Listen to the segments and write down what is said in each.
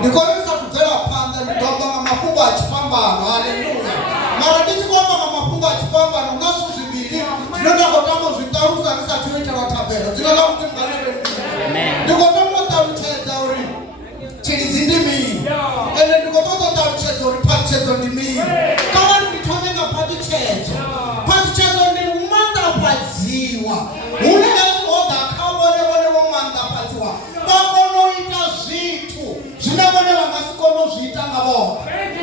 ndikonesa kudzera phanḓa ndi ḓoamba nga mafhungo a tshipambano. Haleluya. Mara ndi tshi khou amba nga mafhungo a tshipambano nga zwithu zwivhili zwine nda khou tama u zwi ṱalusa ndi sathu itelwa thabelo. Dzina ḽa Mudzimu nga ḽi ndi khou tama u ṱalutshedza uri tshilidzi ndi mini, ende ndi khou ṱoḓa u ṱalutshedza uri phaṱhutshedzo ndi mini. Kawani ndi thome nga phaṱhutshedzo. Phaṱhutshedzo ndi u maanḓafhadziwa hune ho ḓa kha vhone vho maanḓafhadziwa vha kona u ita zwithu zwine vhone vha nga si kone u zwi ita nga vhone.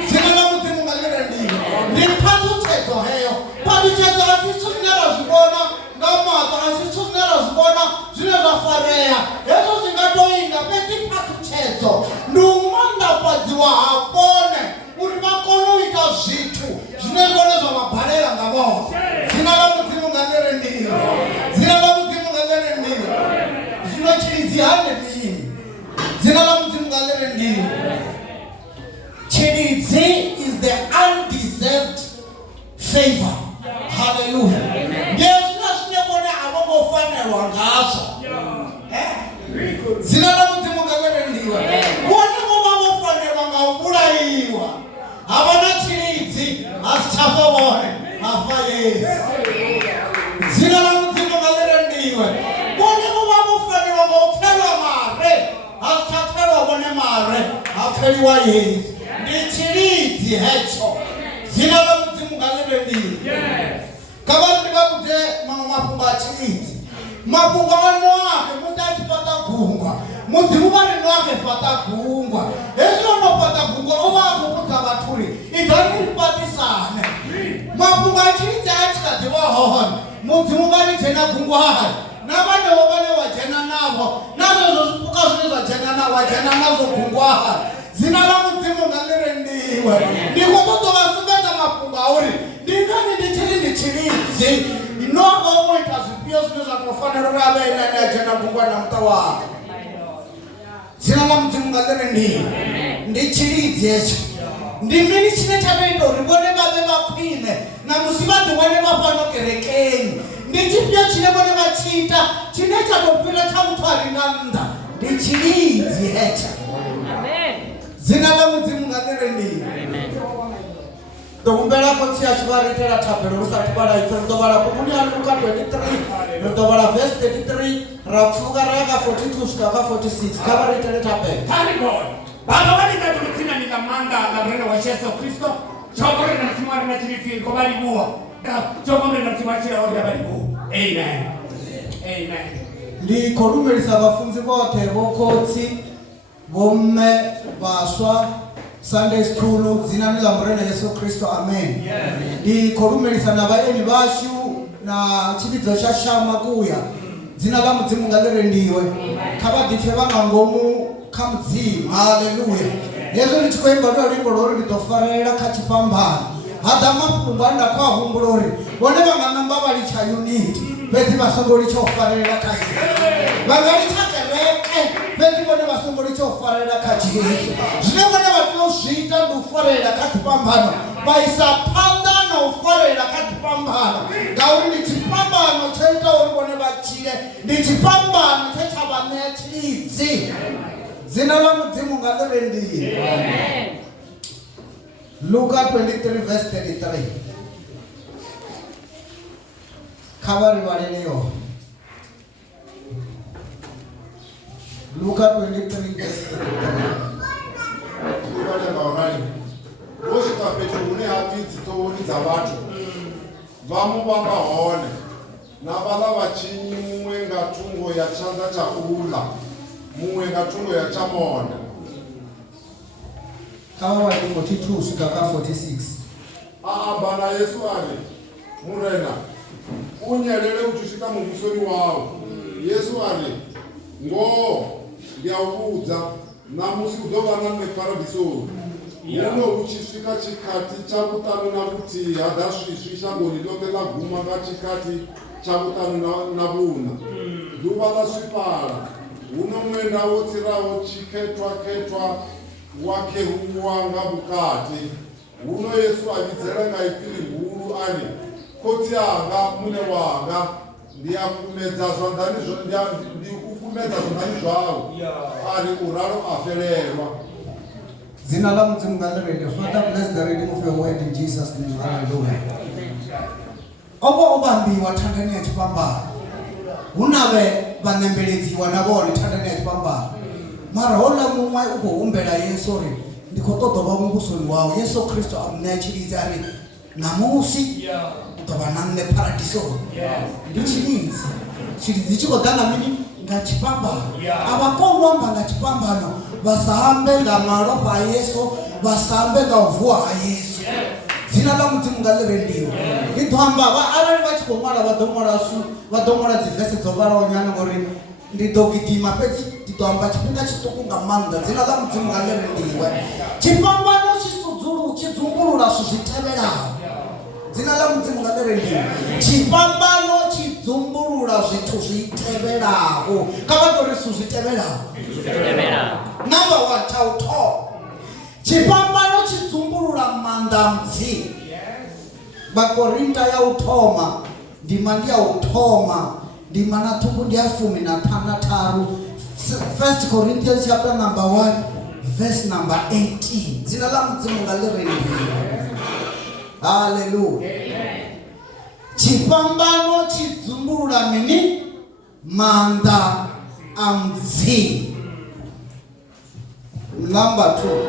Dzina ḽa Mudzimu nga ḽi rendiwe. Ndi phaṱhutshedzo heyo. Phaṱhutshedzo a si zwithu zwine ra zwi vhona nga maṱo, a si zwithu zwine ra zwi vhona zwine zwa farea. Hezwo zwi nga tou inga fhedzi phaṱhutshedzo ndi u maanḓafhadziwa ha vhone uri vha kone u ita zwithu zwine vhone zwa vha balela nga vhone. Dzina ḽa Mudzimu nga ḽi rendiwe. Dzina ḽa Mudzimu nga ḽi rendiwe. Zwino tshilidzi hani mini? Dzina ḽa Mudzimu nga ḽi rendiwe. Tshilidzi is the undeserved favor. Hallelujah. Ndi zwine zwine vhone a vho ngo fanelwa ngazwo. Dzina ḽa Mudzimu nga ḽi rendiwe. Vhone vho vha vho fanelwa nga u vhulaiwa. Havha na tshilidzi ha si tshafa vhone, hafa Yesu. Dzina ḽa Mudzimu nga ḽi rendiwe. Vhone vho vha vho fanelwa nga u pfelwa mare, ha si tsha pfelwa vhone mare, ha pfeliwa Yesu. Ndi tshilidzi hetsho. Dzina ḽa Mudzimu nga ḽi rendiwe. Kha vha ndi vha vhudze maṅwe mafhungo a tshilidzi. Mafhungo a Noahe musi a tshi fhaṱa gungwa, Mudzimu vha ri Noahe fhaṱa gungwa. Hezwi o no fhaṱa gungwa o vha a khou vhudza vhathu uri idani ri fhaṱisane. Mafhungo a tshilidzi a tshi kha ḓi vha hone, Mudzimu vha ri dzhena gungwani na vhanevho vhane wa dzhena navho, na zwezwo zwipuka zwine zwa dzhena navho wa dzhena nazwo gungwani. Dzina ḽa Mudzimu nga ḽi rendiwe. Ndi khou ṱoḓa u vha sumbedza mafhungo a uri ndi ngani ndi tshiri ndi tshilidzi. Noahe o ita zwifhio zwine zwa tou fanela uri a vhe ene ane a dzhena gungwani na muṱa wawe. Dzina ḽa Mudzimu nga ḽi rendiwe. Ndi tshilidzi hetsho. Ndi mini tshine tsha tou ita uri vhone vha vhe vha khwine na musi vha ḓi wane vha fhano kerekeni? Ndi tshifhio tshine vhone vha tshi ita tshine tsha tou fhira tsha muthu a re na nnḓa? Ndi tshilidzi hetsho. Dzina ḽa Mudzimu nga ḽi rendiwe. ḓo humbela khotsi yashu vha ri itela thabelo ri sathu vhala ipfe ri ḓo vhala bukuni ya Luka 23 ri ḓo vhala verse 33 ra pfuka ra ya kha 42 swika kha 46. Kha vha ri itele thabelo. Baba walika dzina ni la manga la Bwana wa Yesu Kristo. Chokore na msimu wa na chilifi kwa bali bua. Chokore na msimu wa chila wa bali bua. Amen. Amen. Ndi khou lumelisa vhafunzi vhoṱhe vho khotsi vho mme vhaswa Sunday school dzinani ḽa Murena Yesu Kristo. Amen. Ndi khou lumelisa na vhaeni vhashu na tshilidzo tsha Shama Kuya. Dzina ḽa Mudzimu nga ḽi rendiwe. Kha vha ḓipfe vha nga ngomu kha Mudzimu. Haleluya. Hezwo ndi tshi khou imba ndo luimbo lwo ri ndi ḓo farelela kha tshipambano. Haḓa mafhungo a nda khou a humbula uri vhone vha nga namba vha litsha unity fhedzi vha songo litsha u farelela kha Yesu. Vha nga litsha kereke fhedzi vhone vha songo litsha u farelela kha Jesu. Zwine vhone vha tea u zwi ita ndi u farelela kha tshipambano, vha isa phanḓa na u farelela kha tshipambano, ngauri ndi tshipambano tsho ita uri vhone vha tshile, ndi tshipambano tshe tsha vha ṋea tshilidzi. Dzina ḽa Mudzimu nga ḽi rendiwe. Luka 23 verse 33. Kha vha ri vhalele yone. Luka 23 verse 33. Ivale ngaurali vosvika fhethu hune hapfi dzitovhoni dza vhathu vha mu vhamba hone na vhaḽa vhatshinyi, muṅwe nga thungo ya tshanḓa tsha uḽa, muṅwe nga thungo ya tshamona. Kha vha vhali 42 swika kha 46. A amba na Yesu ari, Murena, u nyelele u tshi swika muvhusoni wau. Yesu ari, ngoho ndi a u vhudza, namusi u ḓo vha na nṋe paradisoni. Huno hu tshi swika tshikhathi tsha vhuṱanu na vhuthihi ha ḓa swiswi shangoni ḽoṱhe ḽa guma nga tshikhathi tsha vhuṱanu na vhuṋa. Ḓuvha ḽa swifhala, huno ṅwenda wo tsiraho tshikhethwakhethwa wa kheruwa nga vhukati. Huno Yesu a vhidzela nga ipfi ḽihulu ari, khotsi anga, muṋe wanga, ndi u kumedza zwanḓani zwau. Ari u ralo a fhelelwa. Zina la Mudzimu ngalerele. Father, bless the reading of your word in Jesus' name. Hallelujah. Obo obambiwa Tanzania ya chipambano. Unawe banembeledziwa nabone Tanzania ya chipambano. Mara hola mumwe uko umbela Yesu ri. Ndikototo ba mungusoni wawo Yesu Kristo amnachiriza ari namusi utabanane paradiso. Ndichirizi. Chirizi chiko dana mini ngachipambano. Abakolwa ngachipambano. Basambe ngamaropa Yesu, basambe ngavua Yesu. Zina la Mudzimu ngalerele. Ndithamba ba arali bachikomala badomora dzivese dzovara onyana ngori ndidogidima peti ndithamba chipinga chituku ngamanda. Zina la Mudzimu ngalerele. Chipambano chidzungurula zviteveraho. Zina la Mudzimu ngalerele. Chipambano chidzungurula zvithu zviteveraho. Kavatori zviteveraho. Number 1, tauto. Chipambano chidzungurula mandamzi. Bakorinta ya utoma. Dimandi ya utoma. Dimana tuku dia 13. 1 Corinthians chapter number 1 verse number 18. Zina la Mudzimu ngalerele. Hallelujah. Chipambano chidzungurula mini manda amzi. Number 2.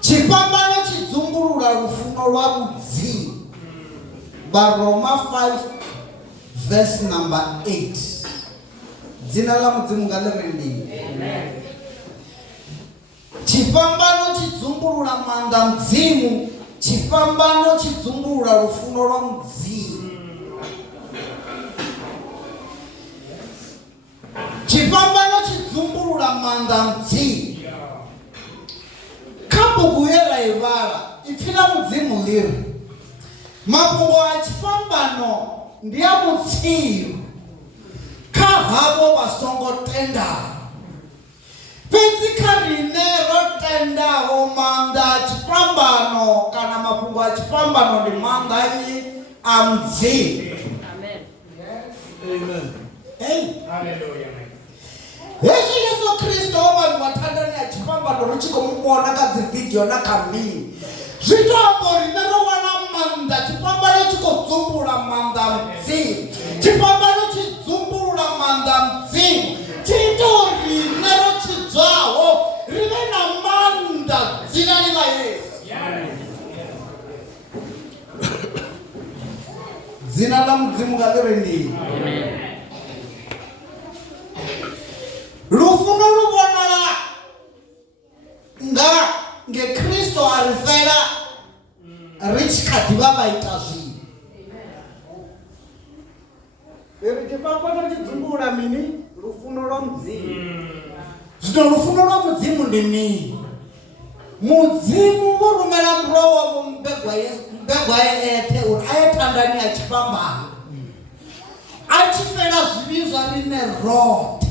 Chipambano chidzungurula rufuno rwa Mudzimu. Baroma 5 verse number 8. Dzina la Mudzimu ngalerele. Amen. Chipambano chidzungurula manda Mudzimu. Chipambano chidzungurula rufuno rwa Mudzimu. Chipambano chidzungurula manda Mudzimu. Kabuku yeraivara ipfila Mudzimu liri. Mapungo a chipambano ndiya mutsiru. Kahavo vasongo tenda. Petsika rine rotenda manda chipambano kana mapungo a chipambano ndi manda ini amdzimu. Amen. Yes. Amen. Hey. Hallelujah. Yesu Kristo vanhu vatandani ya chipambano ruchikomubona kadzividhiyo nakamini. Zvitombo rinerowana manda chipambano chikodzumbura manda Mudzimu. Chipambano chidzumburula manda Mudzimu. Chito rinero chidzvaho rive namanda dzina la Yesu. Dzina la Mudzimu ngalerele. Amen. Rufuno rubonala nga ngeKristo arifera richikadiva vaita zvinhu. Eri chipambano chidzungurula mini rufuno rwa Mudzimu. Zvino rufuno rwa Mudzimu ndini. Mudzimu vorumela muroho wavo mbegwa yeete uri ayetandani achipambano. Achifera zvivi zvarine rote.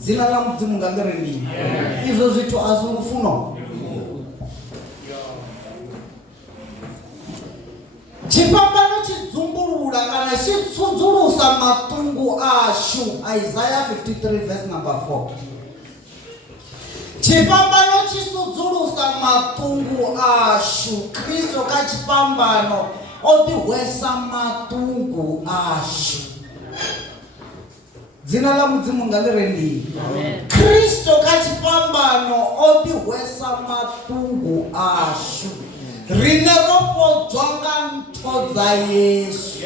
Zina la Mudzimu ngalerele. Izvo zvithu asi rufuno. Chipambano chidzungurula kana chitsudzulusa matungu ashu. Isaiah 53 verse number 4. Chipambano chitsudzulusa matungu ashu. Kristo kachipambano otihwesa matungu ashu. Zina la Mudzimu ngalerele. Kristo kachipambano otihwesa matungu ashu. Rine ropodzwa ntodza Yesu.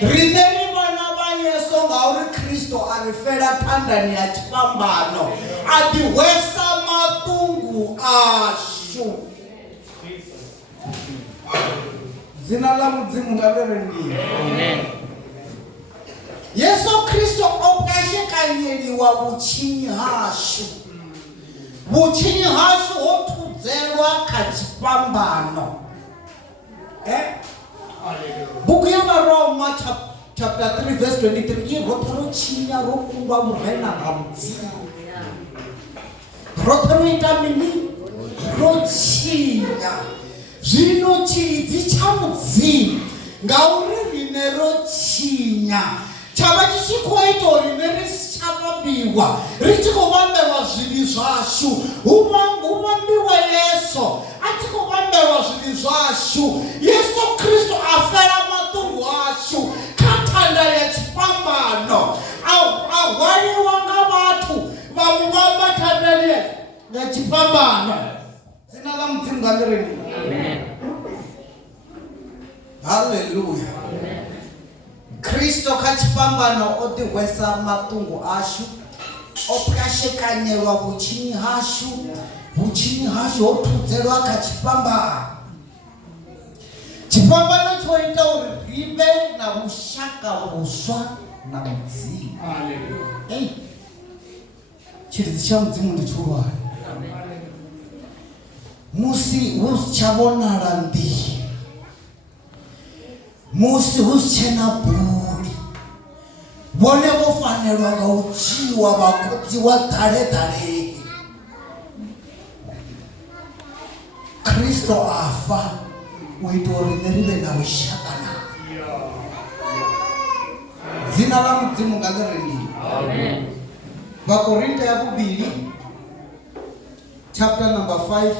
Rine rivana va Yesu ngauri Kristo arifera tandani ya chipambano atihwesa matungu ashu. Zina la Mudzimu ngalerele. Amen. Yesu Kristo okashekanyeliwa vuchinyi hashu. Vuchinyi hashu hotudzelwa kachipambano. Buku ya Varoma chapter 3 verse 23 rochinya rokungwa murena Mudzimu. Rotoita mini rochinya. Zvino chidzi cha Mudzimu ngauri rine rochinya. tshavha tshi tshi khou ita uri nṋe ri si tsha vhambiwa ri tshi khou vhambelwa zwivhi zwashu hu vhambiwa Yesu a tshi khou vhambelwa zwivhi zwashu. Yesu Kristo a fela maṱungu ashu kha thanda ya tshifhambano a hwaliwa nga vhathu vha mu vhamba thandani ya tshifhambano. Dzina ḽa Mudzimu nga ḽi ri haleluya. Kristo kha tshifhambano o ḓi hwesa maṱungu ashu, o pwashekanyelwa vhutshinyi hashu ho thudzelwa kha tshifhambano. Tshifhambano tsho ita uri ri vhe na vhushaka vhuswa na Mudzimu. Haleluya. Tshiridzi tsha Mudzimu ndi tshihulwane. Musi hu si tsha vhonala nḓila, musi hu si tshena buli, vhone vho fanelwa nga u dzhiwa vhakodziwa ḓaleḓaleni. Kristo afa u ita uri nṋe ri vhe na vhushaka nae. Dzina ḽa Mudzimu nga ḽi ri mini? Vhakorinte ya vhuvhili chapter number 5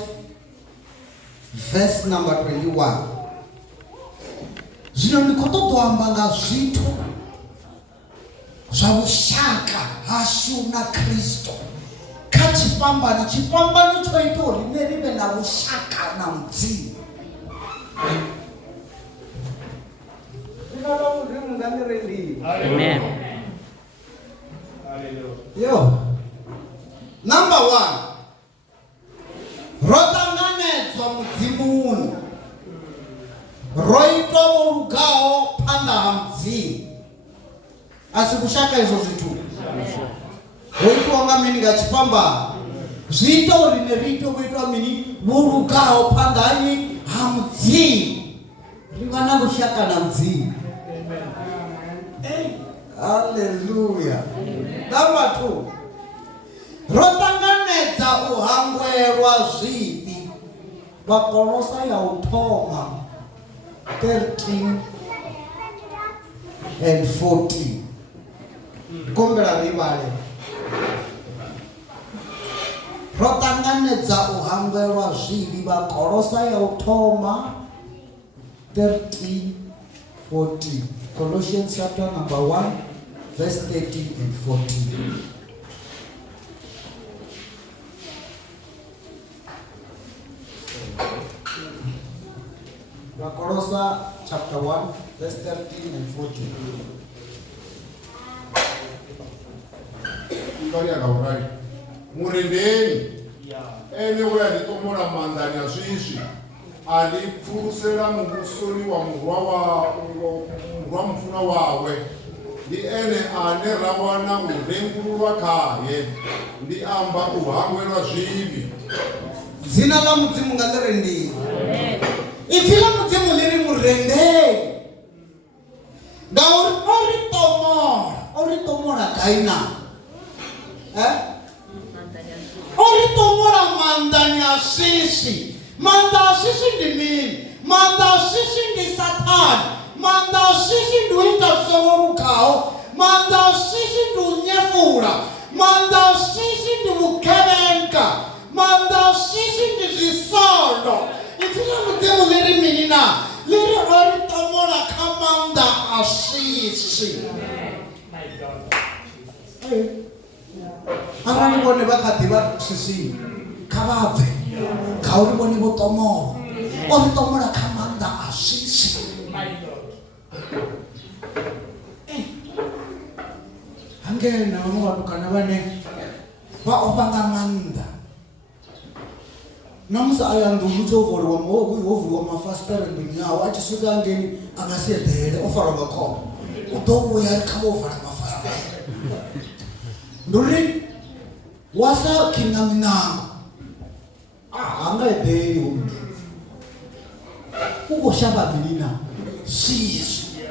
verse number 21. Zwino ndi khou ṱoḓa u amba nga zwithu zwa vhushaka hashu na Kristo kha tshifhambano tsho ita uri nṋe ri vhe na vhushaka na Mudzimu. Amen. Yo. Number 1. Ro ṱanganedzwa Mudzimuni. Ro itwa vho lugaho phanḓa ha Mudzimu. A si vhushaka izwo zwithu. Ro itwa nga mini nga tshifhambano. Zwi ita uri nṋe ri ite vho itwa mini vho lugaho phanḓa ha Mudzimu. Ri vha na vhushaka na Mudzimu. Hallelujah. Number 2. Ro ṱanganedza u hangwelwa zwivhi. Vhakolosa ya u thoma 13 and 14. Kombela ri vhale. Ro ṱanganedza u hangwelwa zwivhi. Vhakolosa ya u thoma 13 14. Colossians chapter number 1 verse 13 and 14. Colossians chapter 1 verse 13 and 14. Kali akaurari murendeni ene uya nditomola mandani ya zvisvi alipfurusera muvusoni wa murwa mufuna wawe ndi ene ane rawana urengululwa khaye ndi amba uhangwelwa zvivhi. Dzina ḽa Mudzimu nga ḽi ri ndi ipfi ḽa Mudzimu ḽi ri murendeni ngauri o ri tomola gai na o ri tomola mandani a sisi. Manda a sisi ndi mini? Manda a sisi ndi Sathane. Manda a sisi ndi u ita zwo lugaho. Manda a sisi ndi u nyefula. Manda a sisi ndi vhugevhenga. Manda a sisi ndi zwisondo. Ipfi ḽa Mudzimu ḽi ri mini na? Ḽi ri o ri tomola kha manda a sisi. Arali vhone vha kha ḓivha sisini kha vha bve ngauri vhone vho tomola. O ri tomola kha manda a sisi. Hangena vhaṅwe vhatukana vhane vha ofha nga maanḓa. Namusi aya nḓuhu tsho voliwa ho vuliwa mafasiṱere nḓuni yawe a tshi swika hangeni a nga si eḓele o farwa nga khombo. U ḓo vhuya ri kha vho vala mafasiṱere. Ndi uri wa sa khinga minango ha nga eḓeli hoyu muthu. U khou shavha mini na sisi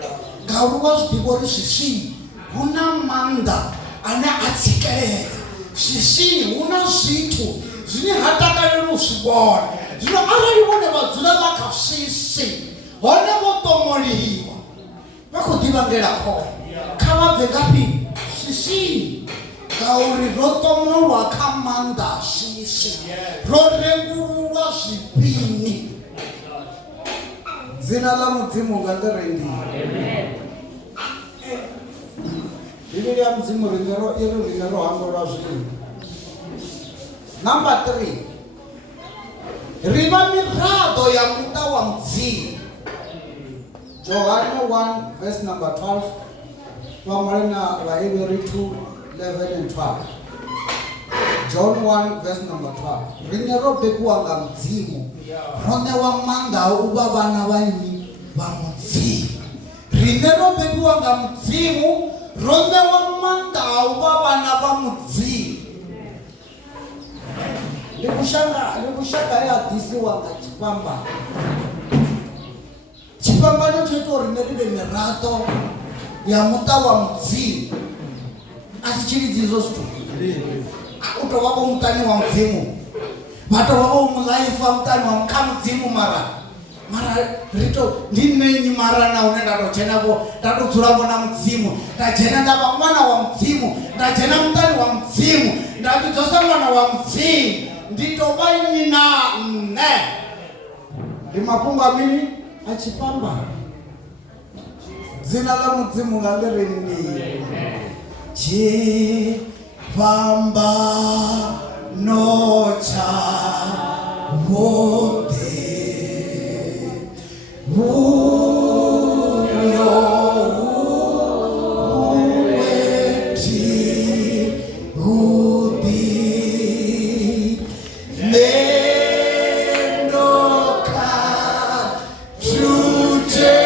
ngauri wa zwi ḓivha uri sisini hu na maanḓa ane a tsikeledza. Sisini hu na zwithu zwine ha takaleli u zwi vhona. Zwino arali vhone vha dzula vha kha sisi hone vho ṱomoliwa vha khou ḓivhangela khombo. kha vha bve ngafhi swiswini ngauri ro ṱomolwa kha maanḓa swiswi ro rengululwa zwipini dzina ḽa mudzimu nga ḽi rendiwa bivhili ya mudzimu iri rine ro handolwa zwino. Number 3, ri vha miraḓo ya muṱa wa mudzimu. Johana 1 verse number 12, vhaṅwali na Vhaheberi 2:11 and 12. John 1 verse number 12. Rine ro bebiwa nga mudzimu, ro ṋewa maanḓa a u vha vhana vha nnyi? Vha mudzimu. Rine ro bebiwa nga mudzimu, ro ṋewa maanḓa a u vha vhana vha mudzimu. Ndi kushaka he a ḓisiwa nga tshipambano. Tshipambano tsho ita uri nṋe ri vhe miraḓo ya muṱa wa mudzimu. A si tshilidzi izwo zwithu. U tou vha vho muṱani wa mudzimu, vha tou vha vho mulaifa muṱani wa kha mudzimu, mara ri to ndi nne nnyi mara na hune nda tou dzhenavho, nda tou dzula vho na mudzimu, nda dzhena nda vha ṅwana wa mudzimu, nda dzhena muṱani wa mudzimu, nda ḓidzosa ṅwana wa mudzimu, ndi tou vha nnyi na nne. Ndi mafhungo a mini? A tshipambano. Dzina ḽa mudzimu nga ḽi ri ni tshipambano tshavhuḓi vhuyo vhuweti huḓi nendoka tuteraho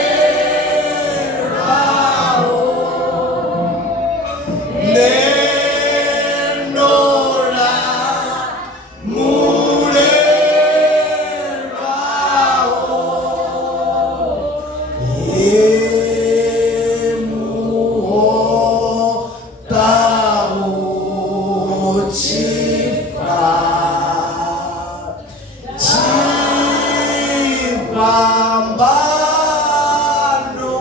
nendola muleraho emuhotaho chifa chipambano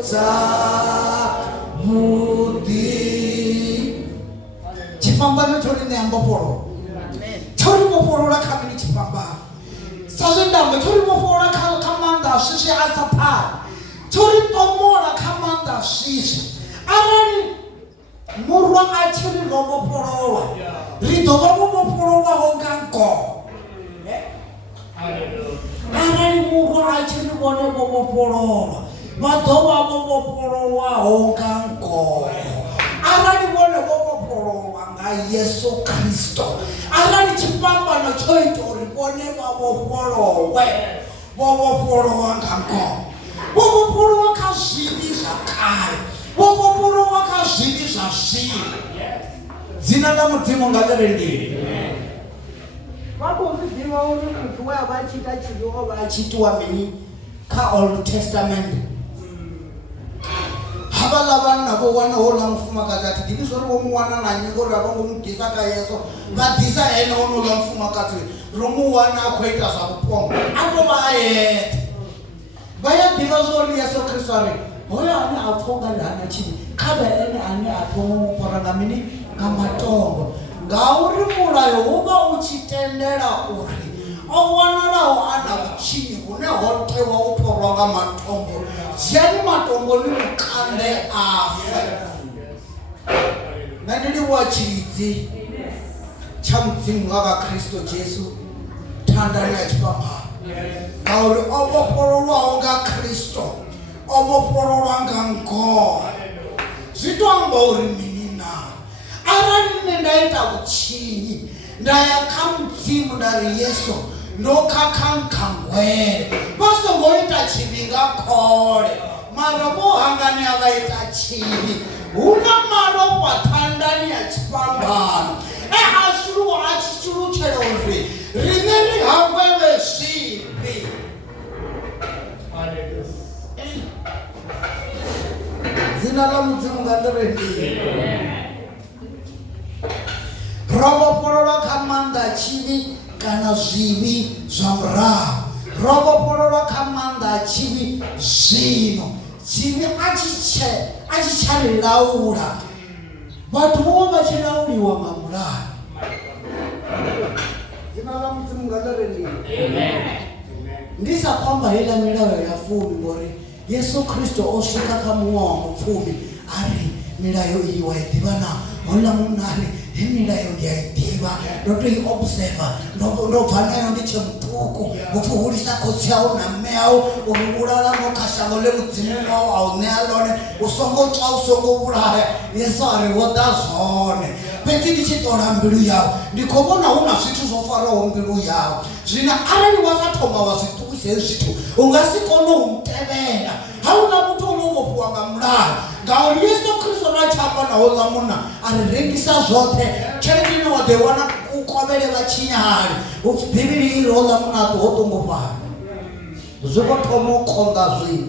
tshavhuḓi. Tshipambano tsho ri ṋea mbofholowo, tsho ri vhofholola kha mini tshipambano? Sa zwe ndamba tsho ri vhofholola kha maanḓa a swiswi a sa pfali, tsho ri ṱomola kha maanḓa a swiswi. Arali murwa a tshi ri ro vhofholowa, ri ḓo vha vho vhofhololwaho nga ngoho. Arali murwa a tshi ri vhone vho vhofhololwa, vha ḓo vha vho vhofhololwaho nga ngoho. Arali vhone vho vhofhololwa nga Yesu Kristo, arali tshipambano tsho ita uri vhone vha vhofholowe, vho vhofholowa nga ngoho. Vho vhofholowa kha zwivhi zwa kale, vho vhofholowa kha zwivhi zwa zwino. Dzina ḽa mudzimu nga ḽi ri ndini. Vha khou zwi ḓivha uri muthu we a vha a tshi ita tshivhi o vha a tshi itiwa mini kha Old Testament? Havhaḽa vhanna vho wana houḽa mufumakadzi, a thi ḓivhi zwo ri vho mu wana na nnyi ngori a vho ngo mu ḓisa kha Yesu, vha ḓisa ene honouḽa mufumakadzi ro mu wana a khou ita zwa vhupombwe, a tou vha a yeṱhe. Vha ya ḓivha zwo ri Yesu Kristo a ri hoyo ane a pfha ungari hana tshivhi kha vhe ene ane a thoma mu pora nga mini? Nga matombo. Ngauri mulayo hu vha u tshi tendela uri o wanalaho a na vhutshinyi hune ho tewa u porwa nga matombo, dzhiani matombo ni mukande afe. Nṋe ndi livhuwa tshilidzi tsha mudzimu nga kha Kristo Jesu thandani ya tshipambano, ngauri o vhofhololwaho nga Kristo, o vhofhololwa nga ngoho. Zwi to amba uri mini na? Arali nṋe nda ita vhutshinyi, nda ya kha mudzimu nda ri Yesu ndo khakha ngwele, vha songo ita tshivhi nga khole, mara vho hanganea vha ita tshivhi, hu na malofha thandani ya tshipambano e a shuluwa a tshi shulutshela uri riṋe ri hangwelwe zwifhi. Dzina ḽa mudzimu nga ḽi ri ndini. Ro vhofhololwa kha maanḓa a tshivhi kana zwivhi zwa murahu, ro vhofhololwa kha maanḓa a tshivhi zwino. Tshivhi a a tshi tsha ri laula. Vhathu vho vha tshi lauliwa nga mulayo. Dzina ḽa Mudzimu nga ḽi rendiwe. Amen. Ndi sa khou amba heiḽa milayo ya fumi ngori Yesu Kristo o swika kha muṅwe wa mupfumi a ri milayo iyi wa i ḓivha na. Houḽa munna a ri he milayo ndi a i ḓivha ndo to i observa ndo bva nayo ndi tshe muṱuku upfhi hulisa khotsi yau na mme yau uri vhulala ngo kha shango ḽe Mudzimu wau a u ṋea ḽone u songo tswa u songo vhulaya. Yesu a ri wo ḓa zwone fhedzi ndi tshi ṱola mbilu yau ndi khou vhona hu na zwithu zwo faraho mbilu yau. Zwino arali wa sa thoma wa zwi ṱuwisa hezwi zwithu u nga si kone u mutevhela. Hauna muthu ono vhofhiwa nga mulayo ngauri Yesu Kristo na tshi amba na houḽa munna a ri rengisa zwoṱhe tshelede ine wa ḓo i wana u kovhele vhatshinyali. Bivhili i ri houḽa munna a ṱuho ṱongofhala. Zwi vho thoma u konḓa zwino.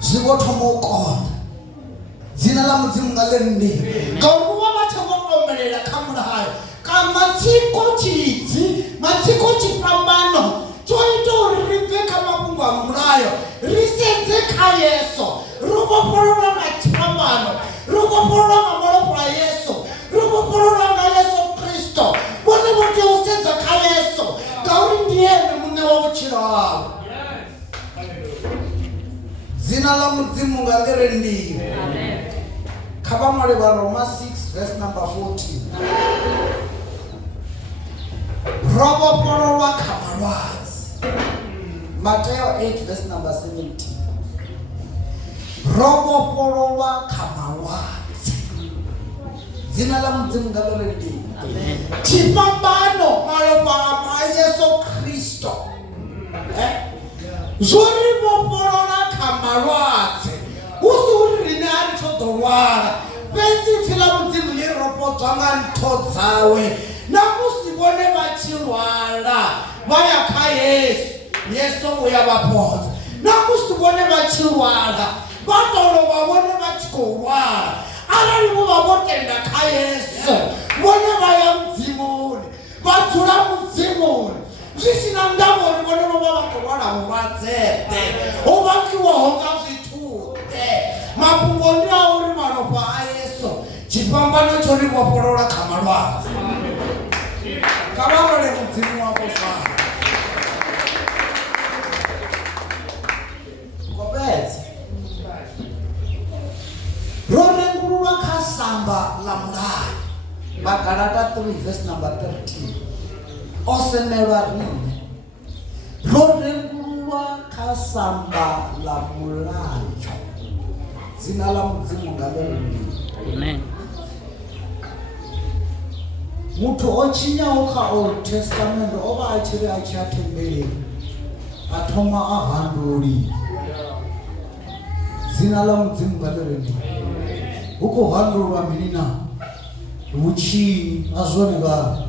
Zwi vho thoma u konḓa. Dzina ḽa Mudzimu nga ḽi rendiwe. Ngauri vho vha tshi vho omelela kha mulayo ka matsiko tshifhambano tsho ita uri ri bve kha mafhungo a mulayo ri sedze kha Yesu. Ri vhofhololwa nga tshifhambano, ri vhofhololwa nga malofha a Yesu, ri vhofhololwa nga Yesu Kristo. Vhone vho tea u sedza kha Yesu ngauri ndi ene muṋe wa vhutshilo havho. Dzina ḽa Mudzimu nga ḽi rendiwe. Kha vha ṅwale vha Roma 6 verse number 14. Ro vhofhololwa kha malwadze. Mateo 8 verse number 17. Ro vhofhololwa kha malwadze. Dzina ḽa Mudzimu nga ḽi rendiwe. Tshifhambano malofha a Yesu Kristo zwo ri vhofholola kha malwadze. Hu si uri riṋe a ri tsho ḓo lwala fhedzi pfhi ḽa Mudzimu ḽi ropodzwa nga ntho dzawe. Na musi vhone vha tshi lwala vha ya kha Yesu, Yesu u ya vha fhodza. Na musi vhone vha tshi lwala vha tou lovha vhone vha tshi khou lwala. Arali vho vha vho tenda kha Yesu vhone vha ya Mudzimuni vha dzula Mudzimuni zwi sina ndavha uri vhone vho vha vha khou lwala vhulwadzeḓe ho vhakiwaho nga zwithuḓe. Mafhungo ndi a uri malofha a Yesu tshifhambano tsho ri vhofholola kha malwadze. Kha vha lwele Mudzimu wavho fana. Kopedza ro rengululwa kha samba ḽa mulayo. Magalata 3 verse number 13. O semelwa riṋe ro rengululwa kha samba ḽa mulayo. Dzina ḽa Mudzimu nga ḽi rendiwe. Amen. Muthu o tshinyaho kha Old Testament o vha a tshi ri a tshi a thembeleni a thoma a handuli. Dzina ḽa Mudzimu nga ḽi rendiwe. Hu khou handulwa mini na vhutshinyi a zwone nga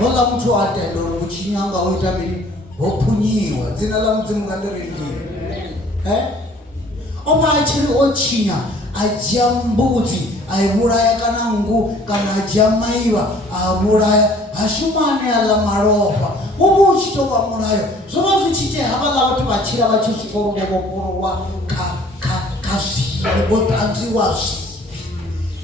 houḽa muthu a tenda uri vhutshinyi ha nga ho ita mini ho phunyiwa. Dzina ḽa Mudzimu nga ḽi rendiwe. O vha a tshi ri o tshinya a dzhia mbudzi a i vhulaya kana nngu kana a dzhia maivha a vhulaya ha shuma aneaḽa malofha. Hu vha hu tshi tou vha mulayo zwo vha zwi tshi itea havhaḽa vhathu vha tshila vha tshi swika uri vho vhofhololwa kha zwivhi vho ṱanzwiwa zwivhi.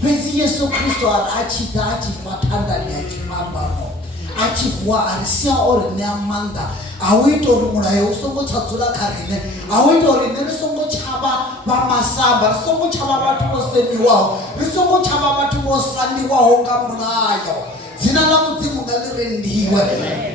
Fhedzi Yesu Kristo a tshi ḓa a tshi fa thandani ya tshifhambano a tshi vuwa a ri sia o ri ṋea maanḓa a u ita uri mulayo u songo tsha dzula kha riṋe. A u ita uri riṋe ri songo tshavha vha masamba, ri songo tshavha vhathu vho semiwaho, ri songo tshavha vhathu vho sandiwaho nga mulayo. Dzina ḽa Mudzimu nga ḽi rendiwe.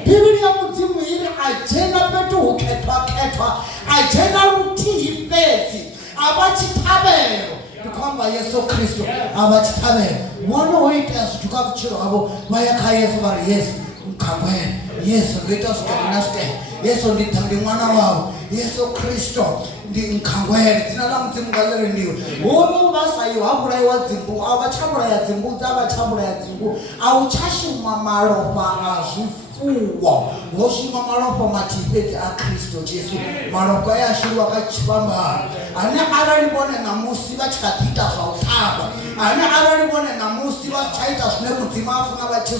Bivhili ya Mudzimu i ri a dzhena fhethu hu khethwa a dzhena luthihi fhedzi a vha tshiṱhavhelo. Ndi khou amba Yesu Kristo a vha tshiṱhavhelo. Vhone ho itea zwithu kha vhutshilo havho vha ya kha Yesu vha ri Yesu mkhangwela, Yesu ndo ita zwithu na zwithu, Yesu ndi ṅwana wavho, Yesu Kristo ndi mkhangwela. Dzina ḽa Mudzimu nga ḽi rendiwe. Vhone vha sa iho ha vhulaiwa dzimbu a vha tsha vhulaya dzimbudzi a vha tsha vhulaya dzimbu a u tsha shuma malofha a zwifuwo ho shuma malofha mathihi fhedzi a Kristo Jesu. Malofha e a sheliwa kha tshivhambano ane arali vhone ṋamusi vha tshi kha ḓi ita zwa u ṱhavha, ane arali vhone ṋamusi vha si tsha ita zwine Mudzimu a funa vha tshi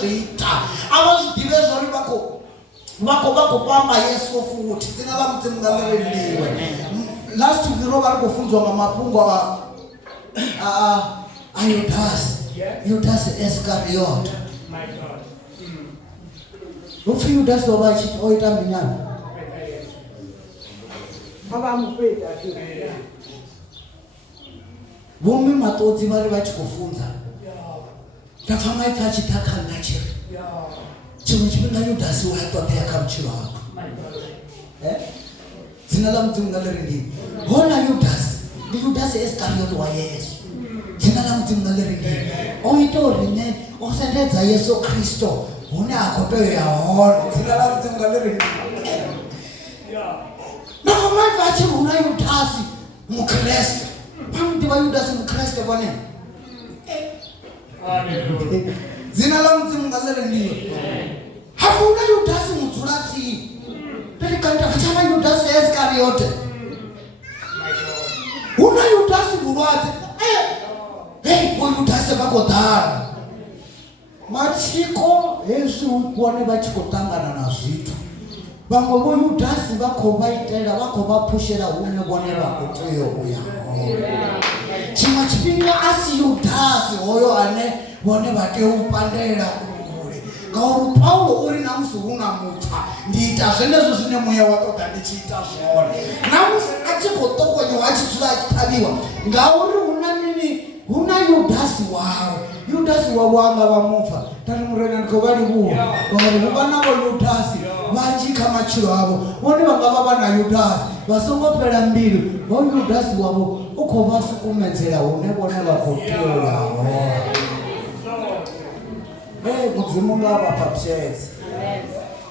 zwi ita a vha zwi ḓivhe zwo ri vha khou pamba Yesu futhi. Dzina ḽa Mudzimu nga ḽi rendiwe. last week ro vari kufunzwa mafhungo a Judas Iscariot. My God. Upfi Judas ova oita minyana. Avamupedza Vome matodzi vari vachikufunza. Ndabva maita achitakana chiri. Chimwe chipinga Judas waitota yakamuchiro wako. Dzina la Mudzimu ngalerindini. Hona Judas Iscariot wa Yesu. Dzina la Mudzimu ngalerindini. Oitorine osendedza Yesu Kristo. Hune akotoyo yaona. Dzina la Mudzimu ngalerindini. Nakamai vachiruna Judas muKristu. Pamudiva Judas muKristu bwana. Dzina la Mudzimu ngalerindini. Hakuna Judas mudzuratsi. Pelikanda achava Judas Iscariot. Una Judas murwadzi. Judas vakodhara. Matsiko hezvi ukuone vachikotangana nazvito. Vamwe voJudasi vakovaitira vakovapushira hume vone vakotoyo uyaho. Chimwe chipinga asi Judasi hoyo ane vone vateupandera kure. Ngauri Paulo uri namusi unamutsa ndiita zvenezvo zvine mweya watoda ndichiita zvone. Namusi achikotokonyewa achitsura achitaviwa. Ngauri una nini? Una Judasi wawo. Judasi wawo angava mufa. Tani murena ndikovari vuwa. Ngauri muvanavo Judasi vachika machiro avo. Vone vangava vana Judasi vasongopera mbiri. Judasi wavo ukovasukumedzera hune vone vakotoyawo. Mudzimu ngavapapyedze.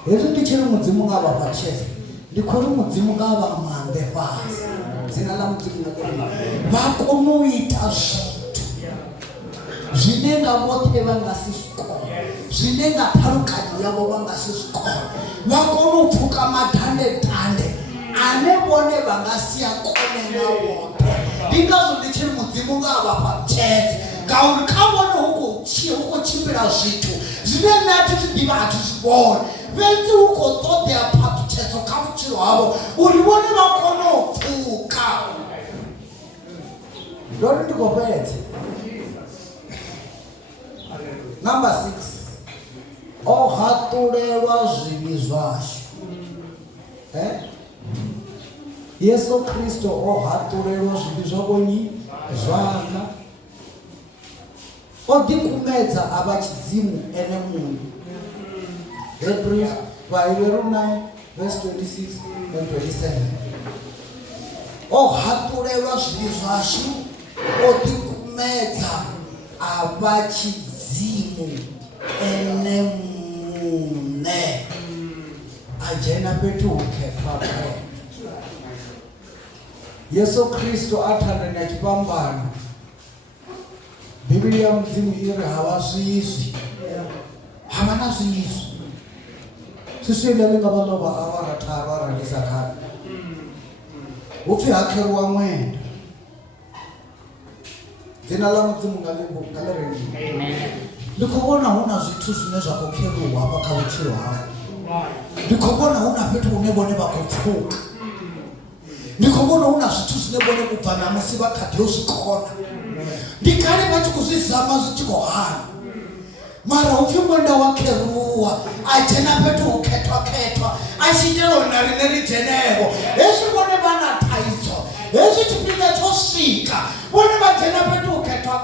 Hezvi ndichiri mudzimu ngavapapyedze. Ndikuri mudzimu ngavamande pasi. Dzina la Mudzimu ngalerindini. Vakonoita zvintu zvinenga vote vangasiswikona, zvinenga tarukanyo yavo vangasiswikona. Vakonopfuka madhandedhande ane vone vangasiya konena vote. Ndingazvo ndichiri mudzimu ngavapapyedze. Ngauri kavone hukochimbira zvitu zvine nati tidiva hatizvibone. Venzi ukotodea papyedzo kamuchiro havo uri vone vakonopfuka. Ndori ndikopedze. Number 6. Ohaturelwa zvivi zvashu. Yesu Kristo ohaturelwa zvivi zvavonyi zvanga. Odikumedza ava chidzimu ene munhu. Hebrews 9 verse 26 and 27. Ohaturelwa zvivi zvashu odikumedza ava chidzimu ene mune. Ajena petu ukepa. Yesu Kristo atanda nachipambano. Biblia Mudzimu iri havazviizvi. Havana zviizvi. Sisiyelelenga vanova avarataro arandisa kare. Upfi hakeruwa mwenda. Dzina la Mudzimu ngalerindini. Amen. Ndikubona huna zvitu zvine zvakokeruwa pakauchiro havo. Ndikubona huna petu unevone vakopfuka. Ndikubona huna zvitu zvinevone kubva namusi vakadhiyo zvikona. Ndikare vachikuzvizama zvichikohana. Mara upfi mwenda wakeruwa. Ajena petu uketwa. Achitero narinenejenevo. Hezvi vone vana taidzo. Hezvi chipinga chosvika. Vone vajena petu uketwa.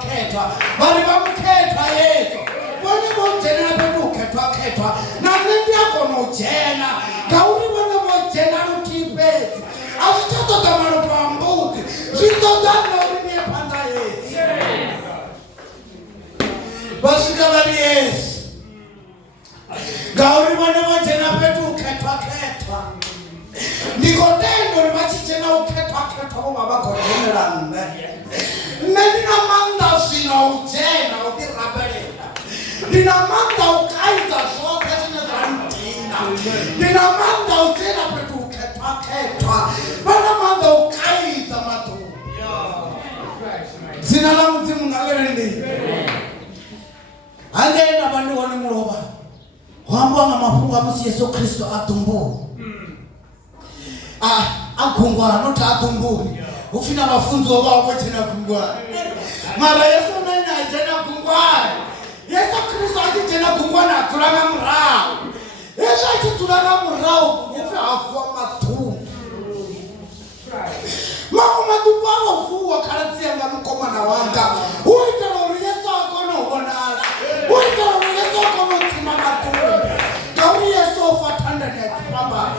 Vari vamuketwa Yesu. Vone vojena petu uketwa. Nanendi akonojena. Ngauri vone vojena rutipedzi. Azvichatoda manopambudzi. Zvitoda nauri nepanda Yesu. Vasvika vari Yesu. Ngauri vone vojena petu uketwa. Ndikotendo rivachichena uketwa voma vagojenerana. Ndina manda zvino ujena utirapelera. Ndina manda ukaidza zvote zvine zvandina. Ndina manda ujena petu uketwa. Vana manda ukaidza madhubu. Dzina la Mudzimu ngalerindini. Angeenda vanhu vane mulova. Wambwa nga mafhungo amusi Yesu Kristo atumbu. agungwana not atumbuni ufina mafunzo wao tena gungwana mara Yesu nani tena gungwana Yesu Kristo tena gungwana tulanga mrao Yesu tulanga mrao ufa afwa matu mama tupanga ufuwa karatia ngamukoma na wanga uitalo Yesu akono bonala uitalo Yesu akono timama tu gauri Yesu fatanda ni atipamba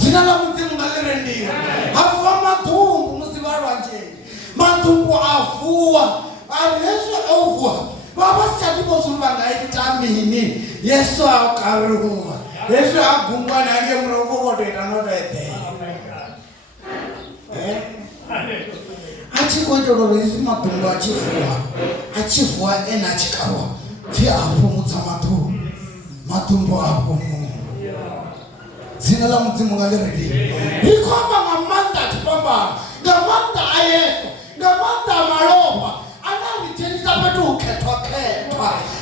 zina la mzimu ngalerendio afwa matumbu musibarwa nje matumbu afua Yesu ovwa baba sadibo zumbanga itamini Yesu akaruwa Yesu agungwa nange mrongo bote nanodete achikonjororo isi matumbu achivua ena achikawa fi apo mutsamatu matumbu apo mu zina la mzimu ngaleredi ikomba ngamanda tipamba ngamanda ayeso ngamanda maloba analithenisa petu ukethwa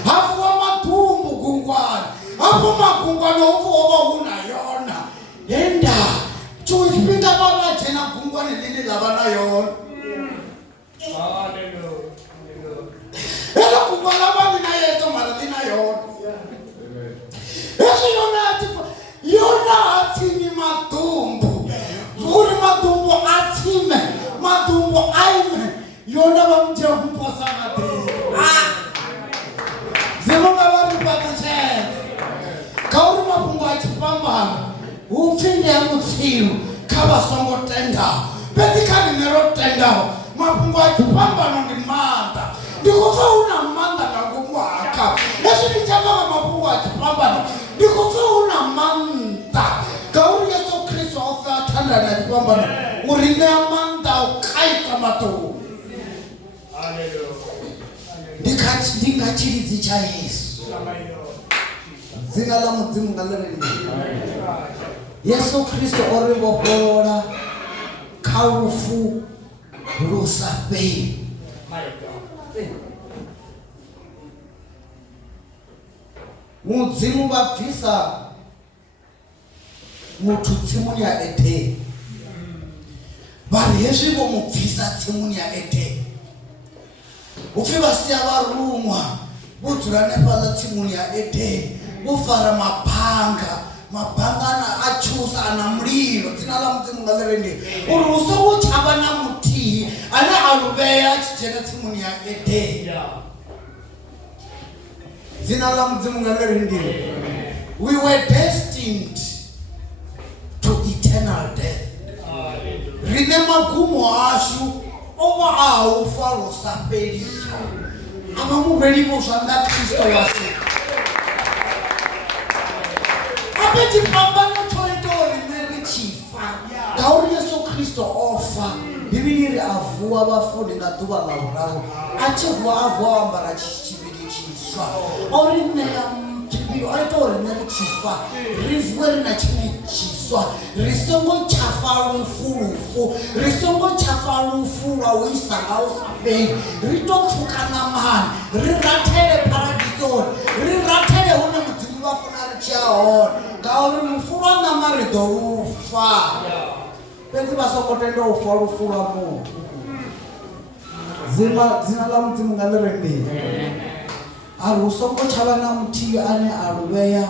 hafu wa matumbu gungwana hafu magungwana ufuwa unayona yenda chuipinda baba tena gungwana lili labana yona ela gungwana baba na yeso maradina yona esi yona atimi matumbu uri matumbu atime matumbu aime yona bamje kupasana te zemonga bari patse kauri mapungu achipamba ufinde yamutsiru kaba songo tenda betikani nero tenda mapungu achipamba ndi manda ndikufa una manda ngakumwaka esi ndichamba mapungu achipamba ndikufa una manda kauri Yesu Kristo ofa tanda na achipamba urinde manda ukaika matu ndingachirizi cha Yesu zina la mudzimu ngalereni Yesu Kristo oribopora kaufu rusape mudzimu bapfisa mutu tsimuni ya ete bari hezvi bomupfisa tsimuni ya ete ufi vasiya varumwa vudzura nepala tsimuni ya edeni vofara mabhanga achusa ana muliro dzina la mudzimu ngalerende uri usowochava na mutii ane aluveya achichena tsimuni ya edeni dzina la mudzimu ngalerende we were destined to eternal death rine magumo ashu ova aufa rosapelisa avamuvelimo zvanga Kristo wase apetipambano toitori nerichifa gauri Yesu Kristo ofa bibili iri avuwa vafundi ngaduva lauravo achivua avuwa wambara chiviri chiswa orineya mtibiro aitori nerichifa rivue rina chiviri chiswa risongo chafa lufu risongo chafa lufu rauisanga usapeni ritopfukana mani riratele paradisoni riratele une mudzimu vafuna richiahona ngauri lufu rwanama ridorufa penzi vasokotenda ufa lufu rwa munhu dzina la mudzimu ngalerendei ari usongo chava na mutii ane aluveya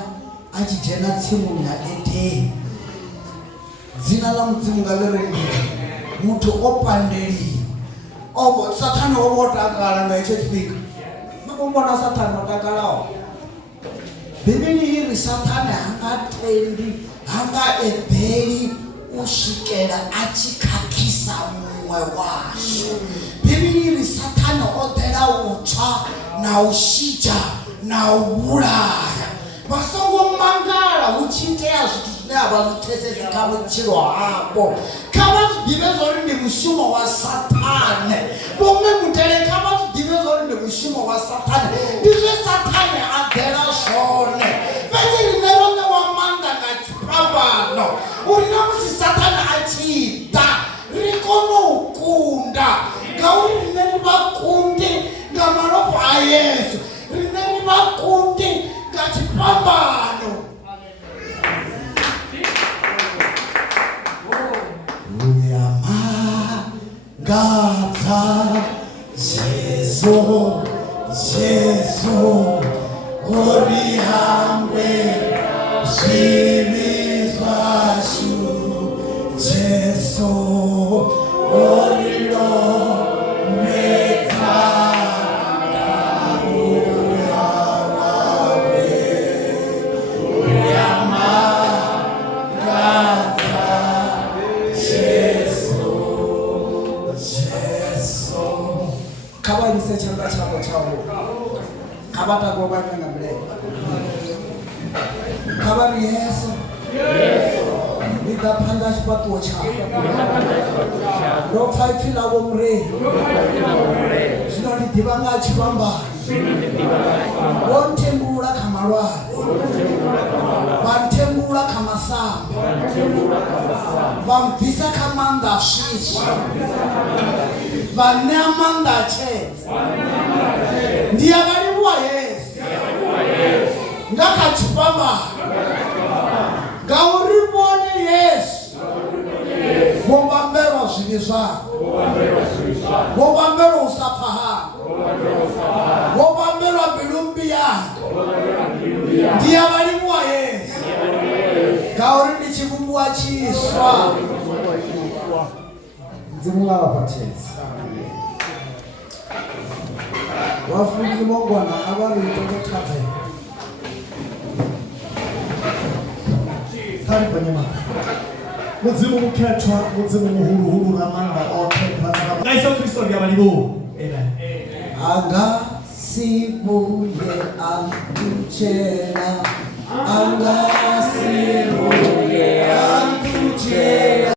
achijena tsimuni ya edeni dzina la mudzimu ngalerendei mutu opandeliwa obo Satani obotakala ngaicho chipika makombona Satani otakalawo bibili iri Satani hangatendi hangaebheri usvikela achikakisa mumwe washo bibili iri Satani odhera utsva naushija nauuraya vasongo mangala uchiteya zvitu zvine havazvitesesi kamuchiro havo kavazvidive zvari nemushumo waSatani vomwe mutere kavazvidive zvari nemushumo waSatani ndizve Satani adhera zvone vese rine romwe wamanda ngachipambano urina musi Satani achiita rikonoukunda ngauri rine rivakunde ngamarofo aYesu rine rivakunde ngachipambano 가사 예수 예수 우리 한배 시비사슈 예수 우리로 Kabar bisa cerita cawo-cawo. Kabar tak gua baca ngambil. Kabar Yesus. Kita pandai cepat wajah. Rokai fila womre. Sudah di tibanga cibamba. Wontembura kamarwa. Bantembura kamasa. Bam bisa kamanda shish. Banamanda che. Ndiye balibuwa Yesu. Ngakachibamba. Gauribone Yesu. Ngobambero zibizwa. Ngobambero usapaha. Ngobambero bilumbia. Ndiye balibuwa Yesu. Gauri chibumbuwa chiswa. Nzimula wapatezi. Wafunzi mongwana abari tokothabe. Kari panyama. Muzimu mukhethwa, muzimu muhuluhulu namandla othekha. Yesu Kristo ndiyabalibu. Amen. Anga sibuye antuchera. Anga sibuye antuchera.